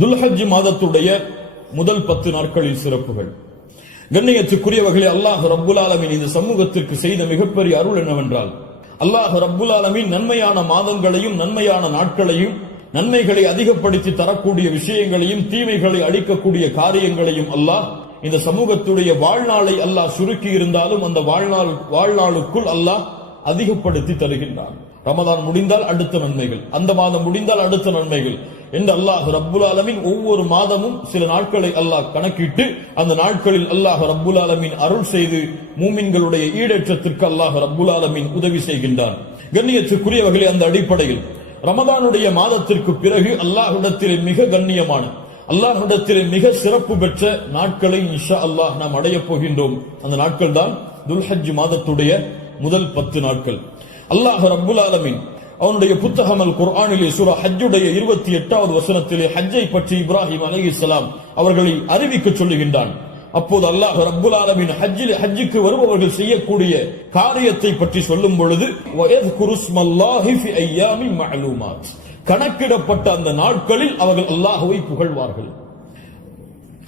துல்ஹஜ் மாதத்துடைய முதல் 10 நாட்களில் சிறப்புகள். கண்ணியத்துக்குரியவர்களே, அல்லாஹ் ரப்புல் ஆலமீன் இந்த சமூகத்திற்கு செய்த மிகப்பெரிய அருள் என்னவென்றால், அல்லாஹ் ரப்புல் ஆலமீன் நன்மையான மாதங்களையும் நன்மையான நாட்களையும் நன்மைகளை அதிகப்படுத்தி தரக்கூடிய விஷயங்களையும் தீமைகளை அழிக்கக்கூடிய காரியங்களையும் அல்லாஹ் இந்த சமூகத்துடைய வாழ்நாளை அல்லாஹ் சுருக்கி இருந்தாலும் அந்த வாழ்நாளுக்குள் அல்லாஹ் அதிகப்படுத்தி தருகின்றான். ரமதான் முடிந்தால் அடுத்த நன்மைகள், அந்த மாதம் முடிந்தால் அடுத்த நன்மைகள் என்று அல்லாஹ் ரப்புல் ஆலமீன் ஒவ்வொரு மாதமும் சில நாட்களை அல்லாஹ் கணக்கிட்டு அந்த நாட்களில் அல்லாஹ் ரப்புல் ஆலமீன் அருள் செய்து மூமின்களுடைய ஈடேற்றத்திற்கு அல்லாஹ் ரப்புல் ஆலமீன் உதவி செய்கின்றான். கண்ணியத்துக்குரியவர்களே, அந்த அடிப்படையில் ரமதானுடைய மாதத்திற்கு பிறகு அல்லாஹ்விடத்திலே மிக கண்ணியமான, அல்லாஹ்விடத்திலே மிக சிறப்பு பெற்ற நாட்களை இன்ஷா அல்லாஹ் நாம் அடையப் போகின்றோம். அந்த நாட்கள் தான் துல்ஹஜ் மாதத்துடைய முதல் 10 நாட்கள். அல்லாஹ் ரப்புல் ஆலமீன் அவனுடைய புத்தகம் அல் குர்ஆனிலே சூரா ஹஜ்ஜுடைய 28வது வசனத்திலே ஹஜ்ஜை பற்றி இப்ராஹிம் அலைஹிஸ்ஸலாம் அவர்களை அறிவிக்க சொல்லுகின்றான். அப்போது அல்லாஹ் ரப்புல் ஆலமீன் ஹஜ்ஜுக்கு வருபவர்கள் செய்யக்கூடிய காரியத்தை பற்றி சொல்லும் பொழுது வயத்குரு ஸ்மல்லாஹி ஃபி அய்யாமின் மஅலூமாத், கணக்கிடப்பட்ட அந்த நாட்களில் அவர்கள் அல்லாஹ்வை புகழ்வார்கள்.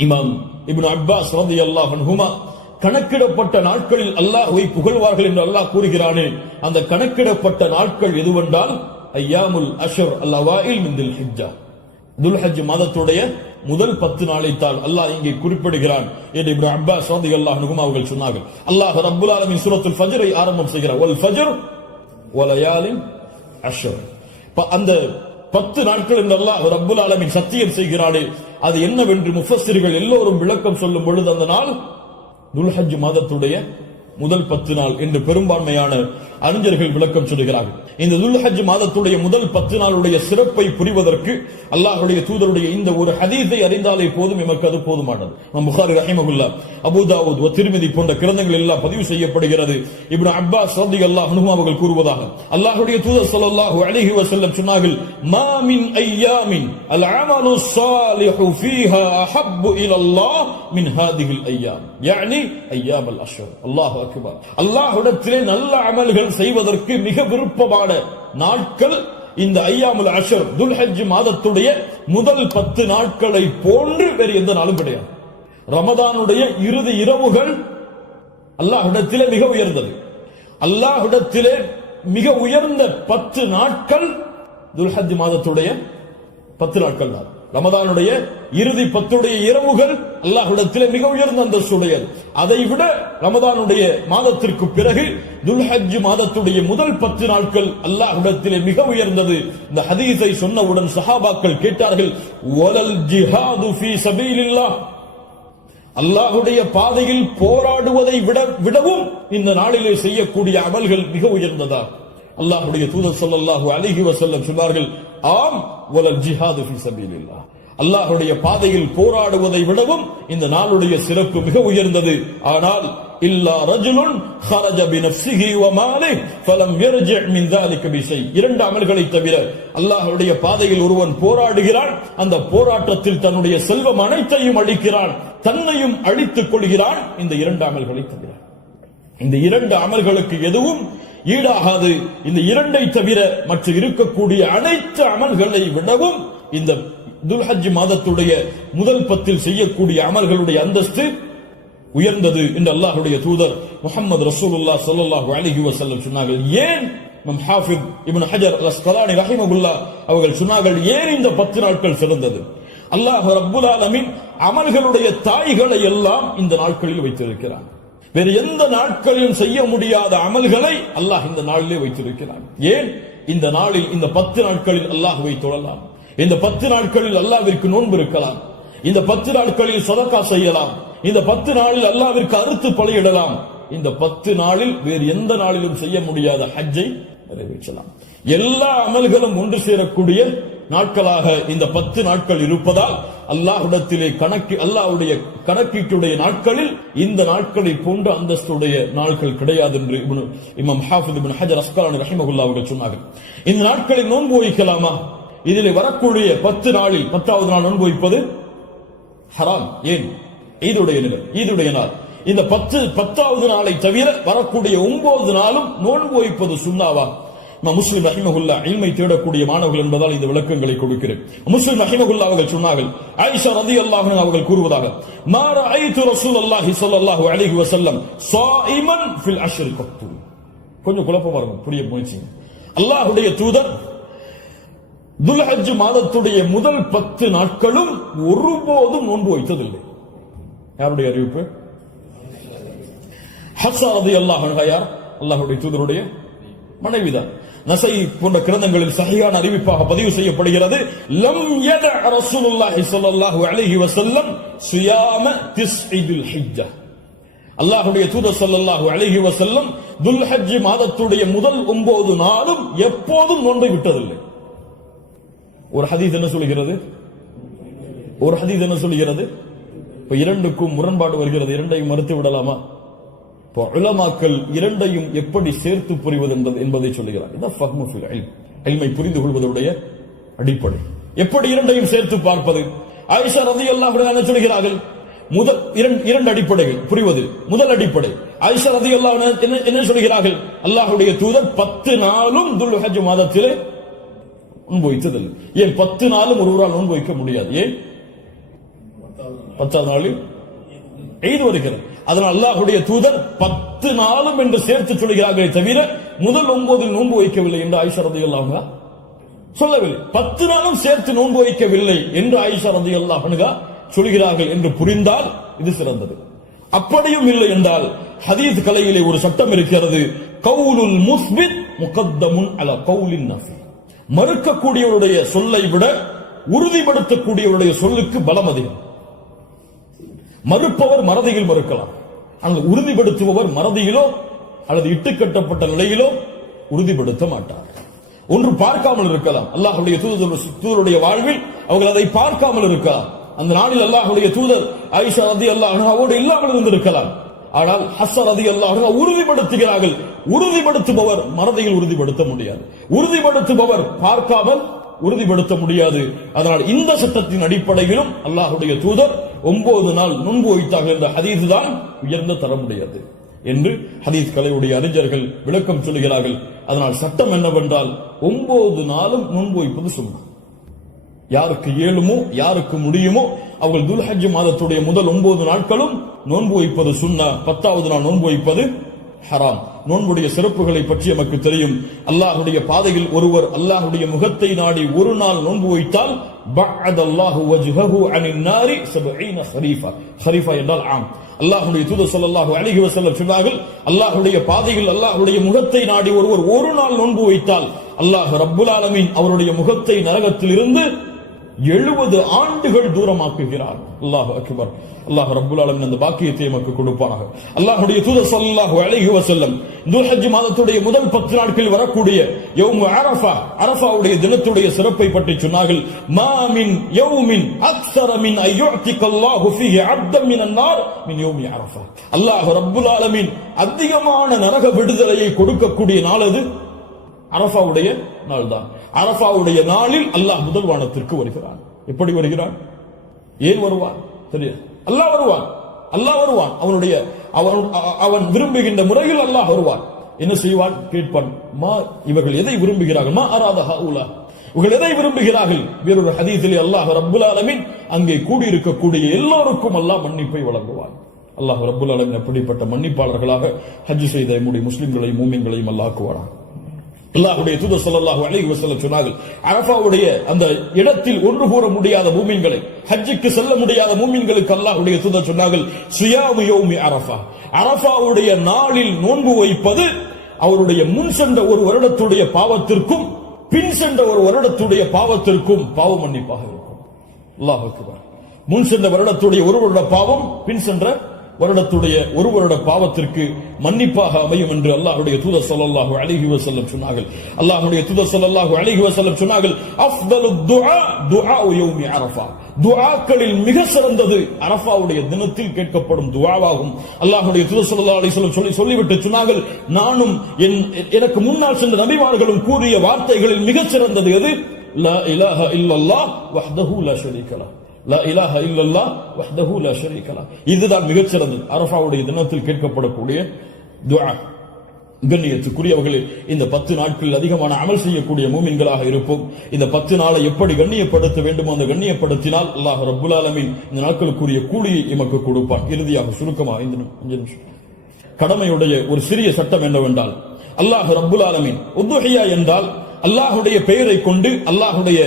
இமாம் இப்னு அப்பாஸ் ரலியல்லாஹு அன்ஹுமா கணக்கிடப்பட்ட நாட்களில் அல்லாஹ்வை புகழ்வார்கள் என்று அல்லாஹ் கூறுகிறானே, அந்த கணக்கிடப்பட்ட நாட்கள் எதுவென்றால் அய்யாமுல் அஷ்ர் அல் அவாயில் மின் துல்ஹிஜ்ஜா, துல்ஹஜ் மாதத்துடைய முதல் 10 நாளைத்தான் அல்லாஹ் இங்கே குறிப்பிடுகிறான் என்று இப்னு அப்பாஸ் ரலியல்லாஹு அன்ஹுமா அவர்கள் சொன்னார்கள். அல்லாஹ் ரப்புல் ஆலமீன் சூரத்துல் ஃபஜ்ரை ஆரம்பம் செய்கிறார். வல் ஃபஜ்ர் வலயாலின் அஷ்ர், அந்த 10 நாட்கள் என்று அல்லாஹ் ரப்புல் ஆலமீன் சத்தியம் செய்கிறானே, அது என்னவென்று முஃபஸ்ஸிர்கள் எல்லோரும் விளக்கம் சொல்லும் பொழுது அந்த நாள் துல்ஹஜ் மாதத்துடைய முதல் 10 நாள் என்று பெரும்பான்மையான அறிஞர்கள் விளக்கம் சொல்கிறார்கள். இந்த துல்ஹஜ் மாதத்துடைய முதல் 10 நாளுடைய சிறப்பை புரிவதற்கு அல்லாஹ்வுடைய தூதருடைய இந்த ஒரு ஹதீஸை அறிந்தாலே போதும், எமக்கு அது போதுமானது. புகாரி ரஹிமஹுல்லாஹ், அபூ தாவூத், திர்மிதி போன்ற கிரந்தங்கள் எல்லாம் பதிவு செய்யப்படுகிறது. இப்னு அப்பாஸ் ரலியல்லாஹு அன்ஹு அவர்கள் கூறுவதாக, அல்லாஹ்வுடைய தூதர் ஸல்லல்லாஹு அலைஹி வஸல்லம் சொன்னார்கள், மா மின் அய்யாமின் அல் அமலு ஸாலிஹு ஃபீஹா அஹப்பு இலல்லாஹ் மின் ஹாதிஹில் அய்யாம், யானி அய்யாம் அல் அஷ்ர். அல்லாஹு அக்பர். அல்லாஹ்விடத்திலே நல்ல அமல்கள் செய்வதற்கு மிக விருப்பமான நாட்கள் இந்த அய்யாமுல் அஷ்ர், துல்ஹஜ் மாதத்துடைய முதல் 10 நாட்களை போன்று வேறு எந்த நாளும் கிடையாது. ரமதானுடைய இறுதி இரவுகள் அல்லாஹ்விடத்திலே மிக உயர்ந்தது. அல்லாஹ்விடத்திலே மிக உயர்ந்த 10 நாட்கள் துல்ஹஜ் மாதத்துடைய 10 நாட்கள் தான். ரமதானுடைய இறுதி 10 இரவுகள் அல்லாஹ்விடத்திலே மிக உயர்ந்த அந்தஸ்துடையது. அதை விட ரமதானுடைய மாதத்திற்கு பிறகு துல்ஹஜ் மாதத்துடைய முதல் 10 நாட்கள் அல்லாஹ்விடத்திலே மிக உயர்ந்தது. இந்த ஹதீஸை சொன்னவுடன் சஹாபாக்கள் கேட்டார்கள், வலல் ஜிஹாது ஃபீ சபீலில்லாஹ், அல்லாஹ்வுடைய பாதையில் போராடுவதை விடவும் இந்த நாளிலே செய்யக்கூடிய அமல்கள் மிக உயர்ந்ததா? அல்லாஹ்வுடைய தூதர் ஸல்லல்லாஹு அலைஹி வஸல்லம் சொன்னார்கள், ஆம், வலல் ஜிஹாது ஃபீ சபீலில்லாஹ், அல்லாஹ்வுடைய பாதையில் போராடுவதை விடவும் இந்த நாளுடைய சிறப்பு மிக உயர்ந்தது. ஆனால் இல்லா ரஜுலுன் خرج بنفسه وماله فلم يرجع من ذلك بشيء, 2 அமல்களை தவிர அல்லாஹ்வுடைய பாதையில் ஒருவன் போராடுகிறான், அந்த போராட்டத்தில் தன்னுடைய செல்வம் அனைத்தையும் அளிக்கிறான், தன்னையும் அழித்துக் கொள்கிறான், இந்த 2 அமல்களை தவிர. இந்த 2 அமல்களுக்கு எதுவும் ஈடாகாது. இந்த 2ஐ தவிர மற்ற இருக்கக்கூடிய அனைத்து அமல்களை விடவும் இந்த துல்ஹஜ் மாதத்துடைய முதல் 10 செய்யக்கூடிய அமல்களுடைய அந்தஸ்து உயர்ந்தது என்று அல்லாஹ்வுடைய தூதர் முஹம்மது ரசூலுல்லாஹ் ஸல்லல்லாஹு அலைஹி வஸல்லம் சொன்னார்கள். ஏன் ஹாஃபிஸ் இப்னு ஹஜர் அல் அஸ்கலானி ரஹிமஹுல்லாஹ் அவர்கள் சொன்னார்கள், ஏன் இந்த 10 நாட்கள் சிறந்தது? அல்லாஹ் ரப்புல் ஆலமீன் அமல்களுடைய தாய்களை எல்லாம் இந்த நாட்களில் வைத்திருக்கிறான். வேறு எந்த நாட்களிலும் செய்ய முடியாத அமல்களை அல்லாஹ் இந்த நாளிலே வைத்திருக்கிறான். ஏன்? இந்த நாளில், இந்த 10 நாட்களில் அல்லாஹ்வை தொழலாம், இந்த 10 நாட்களில் அல்லாஹ்விற்கு நோன்பு இருக்கலாம், இந்த 10 நாட்களில் சதகா செய்யலாம், இந்த 10 நாளில் அல்லாஹ்விற்கு அறுத்து பலியிடலாம், இந்த 10 நாளில் வேறு எந்த நாளிலும் செய்ய முடியாத ஹஜ்ஜை நிறைவேற்றலாம். எல்லா அமல்களும் ஒன்று சேரக்கூடிய நாட்களாக இந்த 10 நாட்கள் இருப்பதால் அல்லாஹ்விடத்திலே அல்லாஹ்வுடைய கணக்கீட்டுடைய நாட்களில் இந்த நாட்களை போன்ற அந்தஸ்துடைய நாட்கள் கிடையாது என்று இமாம் ஹாஃபிஸ் இப்னு ஹஜர் அஸ்கலானி ரஹிமஹுல்லாஹ் அவர்கள் சொன்னார்கள். இந்த நாட்களில் நோன்பு வைக்கலாமா? இதிலே வரக்கூடிய 10 நாளில் 10வது நாள் நோன்பு வைப்பது ஹராம். ஏன்? ஈதுடைய நாள். இந்த 10வது நாளை தவிர வரக்கூடிய 9 நாளும் நோன்பு வைப்பது சுன்னாவா? முஸ்லிம் ரஹிமஹுல்லா இல்மை தேடக்கூடிய மாணவர்கள் என்பதால் இந்த விளக்கங்களை கொடுக்கிறேன். முஸ்லிம் ரஹிமஹுல்லா அவர்கள் சொன்னார்கள், ஆயிஷா ரலியல்லாஹு அன்ஹா அவர்கள் கூறுவதாக, மா ரஅய்து ரசூலுல்லாஹி ஸல்லல்லாஹு அலைஹி வஸல்லம் ஸாயிமன் ஃபில் அஷ்ர் கத்து. கொஞ்சம் குழப்பமா இருக்கும், புரிய முயற்சி. அல்லாஹ்வுடைய தூதர் துல்ஹஜ் மாதத்துடைய முதல் 10 நாட்களும் ஒருபோதும் நோன்பு வைத்ததில்லை. யாருடைய அறிவிப்பு? ஹஃப்ஸா ரலியல்லாஹு அன்ஹா யார்? அல்லாஹ்வுடைய தூதருடைய மனைவிதான். நஸை போன்ற கிரந்தங்களில் சஹீஹான அறிவிப்பாக பதிவு செய்யப்படுகிறது, லம் யத ரசூலுல்லாஹி ஸல்லல்லாஹு அலைஹி வஸல்லம் ஸியாம திஸ்இல் ஹிஜ்ஜா. அல்லாஹ்வுடைய தூதர் ஸல்லல்லாஹு அலைஹி வஸல்லம் துல்ஹஜ் மாதத்துடைய முதல் 9 நாளும் எப்போதும் நோன்பை விட்டதில்லை. ஒரு ஹதீஸ் என்ன சொல்கிறது? இப்ப இரண்டுக்கும் முரண்பாடு வருகிறது, இரண்டையும் மறுத்து விடலாமா? உலமாக்கள் இரண்டையும் எப்படி சேர்த்து புரிவது என்பதை சொல்லுகிறார். இதான் ஃபஹ்மு ஃபில் இல்ம், இல்மை புரிந்து கொள்வதுடைய அடிப்படை. எப்படி இரண்டையும் சேர்த்து பார்ப்பது? ஆயிஷா ரலியல்லாஹு அன்ஹா என்ன சொல்கிறார்கள்? முதல் இரண்டு அடிப்படைகள் புரிவது. முதல் அடிப்படை, ஆயிஷா ரலியல்லாஹு அன்ஹா என்ன சொல்கிறார்கள்? அல்லாஹ்வுடைய தூதர் 10 நாளும் துல்ஹஜ் மாதத்திலே நோன்பு வைத்ததில்லை. ஏன் 10 நாளும் ஒருவரால் நோன்பு வைக்க முடியாது? ஏன்? 10ஆவது நாளில் ஈத் வருகிறது. அதனால் அல்லாஹ்வுடைய தூதர் 10 நாளும் என்று சேர்த்து சொல்கிறார்களே தவிர முதல் 9 நோன்பு வைக்கவில்லை என்று ஆயிஷா ரலியல்லாஹு அன்ஹா சொல்லவில்லை. 10 நாளும் சேர்த்து நோன்பு வைக்கவில்லை என்று ஆயிஷா ரலியல்லாஹு அன்ஹா சொல்கிறார்கள் என்று புரிந்தால் இது சிறந்தது. அப்படியும் இல்லை என்றால் ஹதீஸ் கலையிலே ஒரு சட்டம் இருக்கிறது, கவுலுல் முஸ்பித் முகத்தமுன் அலா கவுலின் நஃபி. மறுக்கக்கூடியவருடைய சொல்லை விட உறுதிப்படுத்தக்கூடியவருடைய சொல்லுக்கு பலம் அதிகம். மறுப்பவர் மறதியில் மறுக்கலாம், ஆனால் உறுதிப்படுத்துபவர் மறதியிலோ அல்லது இட்டுக்கட்டப்பட்ட நிலையிலோ உறுதிப்படுத்த மாட்டார். ஒன்று பார்க்காமல் இருக்கலாம், அல்லாஹ்வுடைய தூதருடைய வாழ்வில் அவர்கள் அதை பார்க்காமல் இருக்கலாம். அந்த நாளில் அல்லாஹ்வுடைய தூதர் ஆயிஷா ரலியல்லாஹு அன்ஹாவோடு இல்லாமல் இருந்திருக்கலாம். ஆனால் ஹஃப்ஸா ரலியல்லாஹு அன்ஹா உறுதிப்படுத்துகிறார்கள். உறுதிப்படுத்துபவர் மறதியில் உறுதிப்படுத்த முடியாது, உறுதிப்படுத்துபவர் பார்க்காமல் உறுதிப்படுத்த முடியாது. அதனால் இந்த சட்டத்தின் அடிப்படையிலும் அல்லாஹ்வுடைய தூதர் 9 நாள் நோன்பு வைத்தார்கள் என்ற ஹதீஸ் தான் உயர்ந்த தரமுடையது என்று ஹதீஸ் கலையுடைய அறிஞர்கள் விளக்கம் சொல்கிறார்கள். அதனால் சட்டம் என்னவென்றால் 9 நாளும் நோன்பு வைப்பது சுன்னா. யாருக்கு இயலுமோ யாருக்கு முடியுமோ அவர்கள் துல்ஹஜ் மாதத்துடைய முதல் 9 நாட்களும் நோன்பு வைப்பது சுன்னா. 10ஆவது நாள் நோன்பு வைப்பது ஹராம். நோன்புடைய சிறப்புகளை பற்றி நமக்கு தெரியும். அல்லாஹ்வுடைய பாதையில் ஒருவர் அல்லாஹ்வுடைய முகத்தை நாடி ஒரு நாள் நோன்பு வைத்தால் பஅதல்லாஹு வஜ்ஹஹு அனின் நாரி 70 ഖരീஃபா. ഖരീஃபா என்றால் ஆம். அல்லாஹ்வுடைய தூதர் ஸல்லல்லாஹு அலைஹி வஸல்லம் சொன்னார்கள், அல்லாஹ்வுடைய பாதையில் அல்லாஹ்வுடைய முகத்தை நாடி ஒருவர் ஒரு நாள் நோன்பு வைத்தால் அல்லாஹ் ரப்புல் ஆலமீன் அவருடைய முகத்தை நரகத்தில் இருந்து 70 ஆண்டுகள் தூரமாக்குகிறார். அல்லாஹ் அக்பர். அல்லாஹ் ரப்புல் ஆலமீன் அந்த பாக்கியத்தை நமக்கு கொடுப்பானாக. அல்லாஹ்வுடைய தூதர் ஸல்லல்லாஹு அலைஹி வஸல்லம் துல்ஹஜ் மாதத்துடைய முதல் 10 நாட்களில் வரக்கூடிய யௌம் அரஃபா, அரஃபாவுடைய தினத்துடைய சிறப்பை பற்றி சொன்னார்கள். மா மின் யௌமின் அக்ஸர மின் அய்யுஅதிகல்லாஹு ஃபீஹி அப்தன் மினன் நார் மின் யௌமி அரஃபா. அல்லாஹ் ரப்புல் ஆலமீன் அதிகமான நரக விடுதலையை கொடுக்கக்கூடிய நாள் அது அரஃபாவுடைய நாள் தான். அரஃபாவுடைய நாளில் அல்லாஹ் முதல் வானத்திற்கு வருகிறான். எப்படி வருகிறான்? ஏன் வருவான் தெரியாது. அல்லாஹ் வருவான், அல்லாஹ் வருவான். அவன் விரும்புகின்ற முறையில் அல்லாஹ் வருவான். என்ன செய்வான்? கேட்பான், மா இவர்கள் எதை விரும்புகிறார்கள்? மா அராத ஹவுலா, இவர்கள் எதை விரும்புகிறார்கள்? வேறொரு ஹதீஸிலே அல்லாஹ் ரப்புல் ஆலமீன் அங்கே கூடியிருக்கக்கூடிய எல்லோருக்கும் அல்லாஹ் மன்னிப்பை வழங்குவான். அல்லாஹ் ரப்புல் ஆலமீன் அப்படிப்பட்ட மன்னிப்பாளர்களாக ஹஜ் செய்த நம்முடைய முஸ்லிம்களையும் மூமின்களையும் அல்லாஹ் ஆக்குவானாக. அல்லாஹ்வுடைய தூதர் ஸல்லல்லாஹு அலைஹி வஸல்லம் சொன்னார்கள், அரஃபாவுடைய அந்த இடத்தில் ஒன்று கூற முடியாத மூமின்களை, ஹஜ்ஜுக்கு செல்ல முடியாத மூமின்களுக்கு அல்லாஹ்வுடைய தூதர் சொன்னார்கள், ஸியாமு யௌமி அரஃபா, அரஃபாவுடைய நாளில் நோன்பு வைப்பது அவருடைய முன் சென்ற ஒரு வருடத்துடைய பாவத்திற்கும் பின் சென்ற ஒரு வருடத்துடைய பாவத்திற்கும் பாவ மன்னிப்பாக இருக்கும். அல்லாஹ் அக்பர். முன் சென்ற வருடத்துடைய ஒரு வருட பாவம் பின் சென்ற வருடத்துடைய ஒரு வருட பாவத்திற்கு மன்னிப்பாக அமையும் என்று அல்லாஹ்வுடைய தூதர் ஸல்லல்லாஹு அலைஹி வஸல்லம் சொன்னார்கள். அல்லாஹ்வுடைய தூதர் ஸல்லல்லாஹு அலைஹி வஸல்லம் சொன்னார்கள், அஃதலுத் துஆ துஆஉ யௌமி அரஃபா, துஆக்களில் மிக சிறந்தது அரஃபாவுடைய தினத்தில் கேட்கப்படும் துஆவாகும். அல்லாஹ்வுடைய தூதர் ஸல்லல்லாஹு அலைஹி வஸல்லம் சொல்லிவிட்டு சொன்னார்கள், நானும் எனக்கு முன்னால் சென்ற நபிமார்களும் கூறிய வார்த்தைகளில் மிக சிறந்தது எது? லா இலாஹ இல்லல்லாஹ் வஹ்தஹு லா ஷரீக லஹ், லா இலாஹ இல்லல்லாஹ் வஹ்தஹு லா ஷரீக லஹ். இதுதான் மிகச் சிறந்தது அரஃபாவுடைய தினத்தில் கேட்கப்படக்கூடிய துஆ. கண்ணியத்துக்குரியவர்களே, இந்த 10 நாட்களில் அதிகமான அமல் செய்யக்கூடிய மூமின்களாக இருப்போம். இந்த 10 நாளை எப்படி கண்ணியப்படுத்த வேண்டுமோ அந்த கண்ணியப்படுத்தினால் அல்லாஹ் ரப்புல் ஆலமீன் இந்த நாட்களுக்குரிய கூலியை எமக்கு கொடுப்பான். இறுதியாக சுருக்கமாக கடமையுடைய ஒரு சிறிய சட்டம் என்னவென்றால், அல்லாஹ் ரப்புல் ஆலமீன் உதுஹியா என்றால் அல்லாஹுடைய பெயரை கொண்டு அல்லாஹுடைய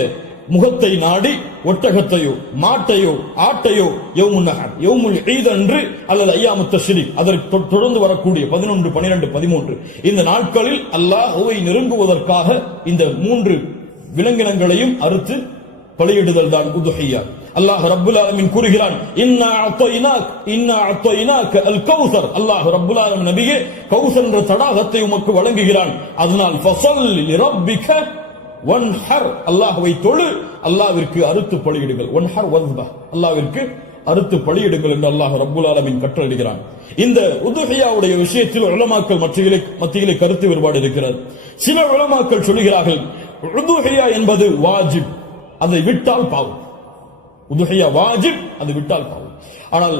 முகத்தை நாடி ஒட்டகத்தையோ மாட்டையோ ஆட்டையோ யௌமுன் நஹர் யௌமுல் ஈத் அன்று அல்லது அய்யாமுத் தஷ்ரீக் அதற்கு தொடர்ந்து வரக்கூடிய 11, 12, 13 இந்த நாட்களில் அல்லாஹ்வை நெருங்குவதற்காக இந்த 3 விலங்கினங்களையும் அறுத்து பலியிடுதல் தான் உதுஹியா. அல்லாஹ் ரப்புல் ஆலமீன் கூறுகிறான், இன்னா அத்தய்னாக அல் கௌசர். அல்லாஹ் ரப்புல் ஆலமீன் நபியே கௌசர் என்ற தடாகத்தை உமக்கு வழங்குகிறான். அதனால் ஃபஸல்லி லிரப்பிக வன்ஹர், அல்லாஹ்வை தொழு, அல்லாஹ்விற்கு அறுத்து பலியிடுங்கள். வன்ஹர் வஸ்பா, அல்லாஹ்விற்கு அறுத்து பலியிடுங்கள் என்று அல்லாஹ் ரப்புல் ஆலமீன் கட்டளையிடுகிறான். இந்த உதுஹியாவுடைய விஷயத்தில் உலமாக்கள் மத்தியிலே கருத்து வேறுபாடு இருக்கிறது. சில உலமாக்கள் சொல்கிறார்கள் உதுஹியா என்பது வாஜிப், அதை விட்டால் பாவம். உதுஹியா வாஜிப், அதை விட்டால் பாவம். ஆனால்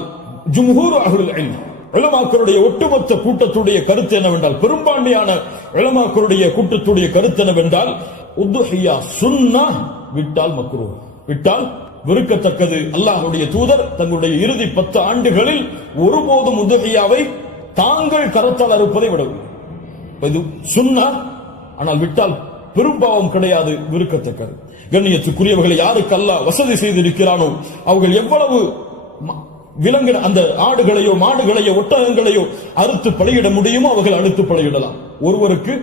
ஜும்ஹூர் அஹ்லுல் இல்ம் உலமாக்களுடைய ஒட்டுமொத்த கூட்டத்துடைய கருத்து என்னவென்றால், பெரும்பான்மையான உலமாக்களுடைய கூட்டத்துடைய கருத்து என்னவென்றால், உதுஹியா சுன்னா, விட்டால் மக்ரூஹ், விட்டால் வெறுக்கத்தக்கது. அல்லாஹ்வுடைய தூதர் தங்களுடைய இறுதி 10 ஆண்டுகளில் ஒருபோதும் உதுஹியாவை தாங்கள் கரத்தால் அறுப்பதை விடவில்லை. இது சுன்னா, ஆனால் விட்டால் பெரும்பாவம் கிடையாது, வெறுக்கத்தக்கது. கண்ணியத்துக்குரியவர்களை யாருக்கு அல்லாஹ் வசதி செய்திருக்கிறானோ அவர்கள் எவ்வளவு விலங்கின அந்த ஆடுகளையோ மாடுகளையோ ஒட்டகங்களையோ அறுத்து பலியிட முடியுமோ அவர்கள் அறுத்து பலியிடலாம். ஒருவருக்கு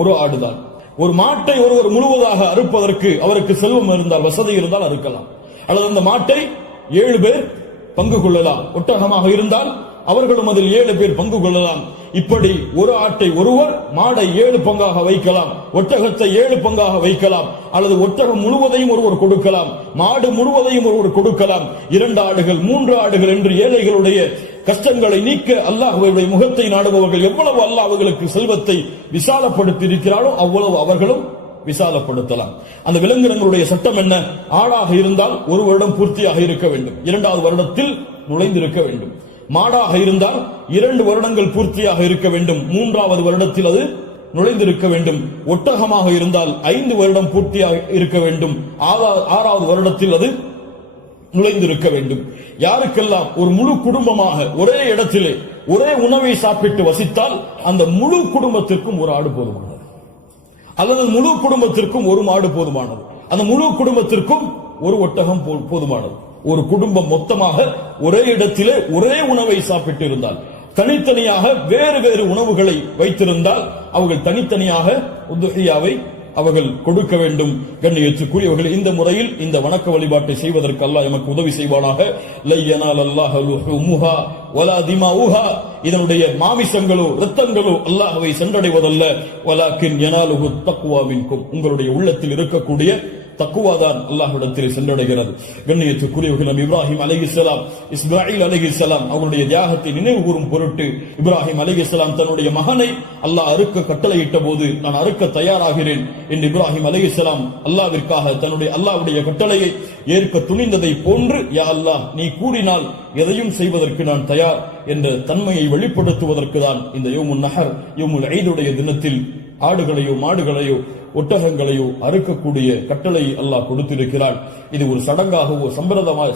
ஒரு ஆடுதான். ஒரு மாட்டை ஒருவர் முழுவதாக அறுப்பதற்கு அவருக்கு செல்வம் இருந்தால், வசதி இருந்தால் அறுக்கலாம். அல்லது அந்த மாட்டை 7 பேர் பங்கு கொள்ளலாம். ஒட்டகமாக இருந்தால் அவர்களும் அதில் 7 பேர் பங்கு கொள்ளலாம். இப்படி ஒரு ஆட்டை ஒருவர், மாடை 7 பங்காக வைக்கலாம், ஒட்டகத்தை 7 பங்காக வைக்கலாம். அல்லது ஒட்டகம் முழுவதையும் ஒருவர் கொடுக்கலாம், மாடு முழுவதையும் ஒருவர் கொடுக்கலாம். 2 ஆடுகள் 3 ஆடுகள் என்று ஏழைகளுடைய கஷ்டங்களை நீக்க அல்லாஹ்வுடைய முகத்தை நாடுபவர்கள் எவ்வளவு அல்லாஹ் அவர்களுக்கு செல்வத்தை விசாலப்படுத்தி இருக்கிறாரோ அவ்வளவு அவர்களும் விசாலப்படுத்தலாம். அந்த விலங்கினங்களுடைய சட்டம் என்ன? ஆடாக இருந்தால் 1 வருடம் பூர்த்தியாக இருக்க வேண்டும், 2வது வருடத்தில் நுழைந்திருக்க வேண்டும். மாடாக இருந்தால் 2 வருடங்கள் பூர்த்தியாக இருக்க வேண்டும், 3வது வருடத்தில் அது நுழைந்திருக்க வேண்டும். ஒட்டகமாக இருந்தால் 5 வருடம் பூர்த்தியாக இருக்க வேண்டும், 6வது வருடத்தில் அது நுழைந்திருக்க வேண்டும். யாருக்கெல்லாம் ஒரு முழு குடும்பமாக ஒரே இடத்திலே ஒரே உணவை சாப்பிட்டு வசித்தால் அந்த முழு குடும்பத்திற்கும் ஒரு ஆடு போதுமானது, அல்லது முழு குடும்பத்திற்கும் ஒரு மாடு போதுமானது, அந்த முழு குடும்பத்திற்கும் ஒரு ஒட்டகம் போதுமானது. ஒரு குடும்பம் மொத்தமாக ஒரே இடத்திலே ஒரே உணவை சாப்பிட்டு இருந்தால், தனித்தனியாக வேறு வேறு உணவுகளை வைத்திருந்தால் அவர்கள் தனித்தனியாக உதுஹியாவை அவர்கள் கொடுக்க வேண்டும். கண்ணியத்துக்குரியவர்கள், இந்த முறையில் இந்த வணக்க வழிபாட்டை செய்வதற்கு அல்லாஹ் எமக்கு உதவி செய்வானாக. லை யனாலல்லாஹு லுஹுமுஹா வலா திமாஉஹா, இதனுடைய மாமிசங்களோ இரத்தங்களோ அல்லாஹ்வை சென்றடைவதல்ல. வலாக்கின் யனாலுஹு தக்வா மின்கும், உங்களுடைய உள்ளத்தில் இருக்கக்கூடிய தக்குவாதான் அல்லாஹ்விடத்தில் சென்றடைகிறது. கண்ணியத்துக்குரியவர்கள், நபி இப்ராஹிம் அலைஹிஸ்ஸலாம், இஸ்மாயில் அலைஹிஸ்ஸலாம் அவருடைய தியாகத்தை நினைவு கூறும் பொருட்டு இப்ராஹிம் அலைஹிஸ்ஸலாம் தன்னுடைய மகனை அல்லாஹ் அறுக்க கட்டளையிட்ட போது, நான் அறுக்க தயாராகிறேன் என்று இப்ராஹிம் அலைஹிஸ்ஸலாம் அல்லாஹ்விற்காக தன்னுடைய அல்லாஹ்வுடைய கட்டளையை ஏற்க துணிந்ததை போன்று, யா அல்லாஹ் நீ கூறினால் எதையும் செய்வதற்கு நான் தயார் என்ற தன்மையை வெளிப்படுத்துவதற்கு தான் இந்த யௌமுன் நஹர் யௌமுல் ஈதுடைய தினத்தில் ஆடுகளையோ மாடுகளையோ ஒட்டகங்களையோ அறுக்கக்கூடிய கட்டளை அல்லாஹ் கொடுத்திருக்கிறான். இது ஒரு சடங்காகவோ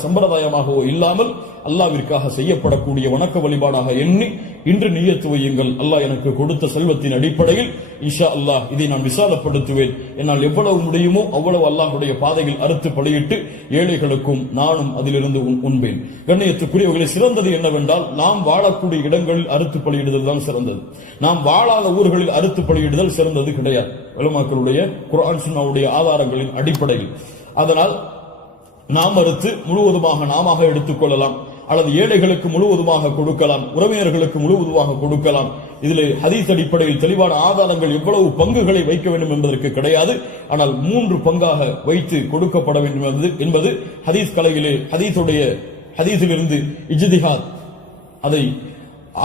சம்பிரதாயமாகவோ இல்லாமல் அல்லாஹ்விற்காக செய்யப்படக்கூடிய வணக்க வழிபாடாக எண்ணி இன்று நியத்து வையுங்கள். அல்லாஹ் எனக்கு கொடுத்த செல்வத்தின் அடிப்படையில் இன்ஷா அல்லாஹ் இதை நான் விசாலப்படுத்துவேன். என்னால் எவ்வளவு முடியுமோ அவ்வளவு அல்லாஹ்வுடைய பாதையில் அறுத்து பலியிட்டு ஏழைகளுக்கும் நானும் அதிலிருந்து உண்பேன். கண்ணியத்துக்குரியவர்களை, சிறந்தது என்னவென்றால் நாம் வாழக்கூடிய இடங்களில் அறுத்து பலியிடுதல் தான் சிறந்தது. நாம் வாழாத ஊர்களில் அறுத்து பலியிடுதல் சிறந்தது கிடையாது, உலமாக்களுடைய குர்ஆன் சுன்னாவுடைய ஆதாரங்களின் அடிப்படையில். அதனால் நாம் அறுத்து முழுவதுமாக நாம எடுத்துக் கொள்ளலாம், அல்லது ஏழைகளுக்கு முழுவதுமாக கொடுக்கலாம், உறவினர்களுக்கு முழுவதுமாக கொடுக்கலாம். இதில் ஹதீஸ் அடிப்படையில் தெளிவான ஆதாரங்கள் எவ்வளவு பங்குகளை வைக்க வேண்டும் என்பதற்கு கிடையாது. ஆனால் 3 பங்காக வைத்து கொடுக்கப்பட வேண்டும் என்பது ஹதீஸ் கலையிலே ஹதீஸிலிருந்து இஜ்திஹாத் அதை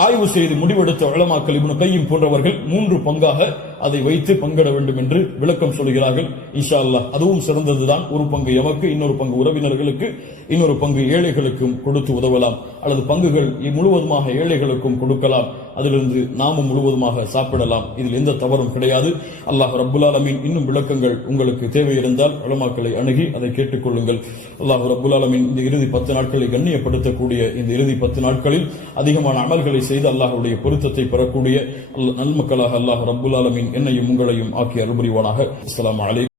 ஆய்வு செய்து முடிவெடுத்த உலமாக்கள் இப்னு கையிம் போன்றவர்கள் 3 பங்காக அதை வைத்து பங்கிட வேண்டும் என்று விளக்கம் சொல்கிறார்கள். இன்ஷா அல்லாஹ் அதுவும் சிறந்ததுதான். ஒரு பங்கு எமக்கு, இன்னொரு பங்கு உறவினர்களுக்கு, இன்னொரு பங்கு ஏழைகளுக்கும் கொடுத்து உதவலாம். அல்லது பங்குகள் முழுவதுமாக ஏழைகளுக்கும் கொடுக்கலாம். அதிலிருந்து நாமும் முழுவதுமாக சாப்பிடலாம். இதில் எந்த தவறும் கிடையாது. அல்லாஹ் ரப்புல் ஆலமீன் இன்னும் விளக்கங்கள் உங்களுக்கு தேவை இருந்தால் உலமாக்களை அணுகி அதை கேட்டுக்கொள்ளுங்கள். அல்லாஹ் ரப்புல் ஆலமீன் இந்த இறுதி 10 நாட்களை கண்ணியப்படுத்தக்கூடிய இந்த இறுதி 10 நாட்களில் அதிகமான அமல்களை செய்து அல்லாஹ்வுடைய பொருத்தத்தை பெறக்கூடிய நன்மக்களாக அல்லாஹ் ரப்புல் ஆலமீன் என்னையும் உங்களையும் ஆக்கி அருள் புரிவானாக. அஸ்ஸலாமு அலைக்கும்.